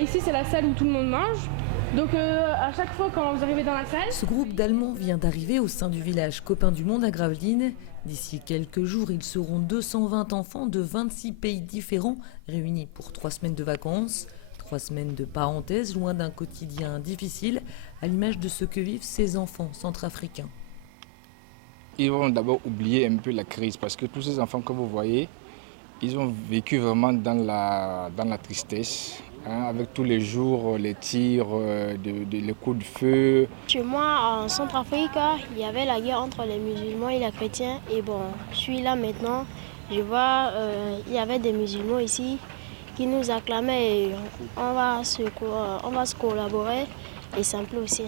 Ici, c'est la salle où tout le monde mange. Donc à chaque fois quand vous arrivez dans la salle... Ce groupe d'Allemands vient d'arriver au sein du village Copains du Monde à Gravelines. D'ici quelques jours, ils seront 220 enfants de 26 pays différents réunis pour 3 semaines de vacances. 3 semaines de parenthèse, loin d'un quotidien difficile, à l'image de ce que vivent ces enfants centrafricains. Ils vont d'abord oublier un peu la crise parce que tous ces enfants que vous voyez, ils ont vécu vraiment dans la tristesse, avec tous les jours les tirs, les coups de feu. Chez moi, en Centrafrique, il y avait la guerre entre les musulmans et les chrétiens. Et bon, je suis là maintenant, je vois, il y avait des musulmans ici qui nous acclamaient et on va se collaborer et simple aussi.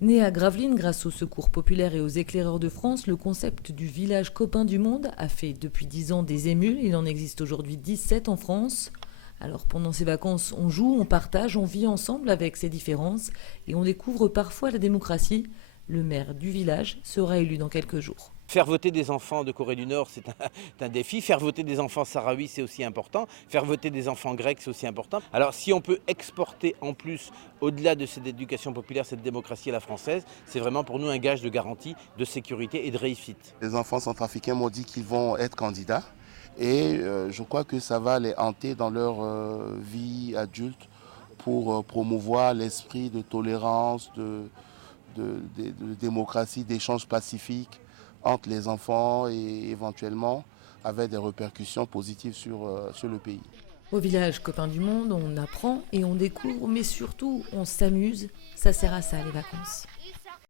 Né à Gravelines grâce au Secours populaire et aux Éclaireurs de France, le concept du village Copains du Monde a fait depuis 10 ans des émules. Il en existe aujourd'hui 17 en France. Alors pendant ces vacances, on joue, on partage, on vit ensemble avec ces différences et on découvre parfois la démocratie. Le maire du village sera élu dans quelques jours. Faire voter des enfants de Corée du Nord, c'est un défi. Faire voter des enfants sahraouis, c'est aussi important. Faire voter des enfants grecs, c'est aussi important. Alors si on peut exporter en plus, au-delà de cette éducation populaire, cette démocratie à la française, c'est vraiment pour nous un gage de garantie, de sécurité et de réussite. Les enfants centrafricains m'ont dit qu'ils vont être candidats et je crois que ça va les hanter dans leur vie adulte pour promouvoir l'esprit de tolérance, de démocratie, d'échange pacifique entre les enfants et éventuellement avec des répercussions positives sur le pays. Au village Copains du Monde, on apprend et on découvre, mais surtout on s'amuse. Ça sert à ça les vacances.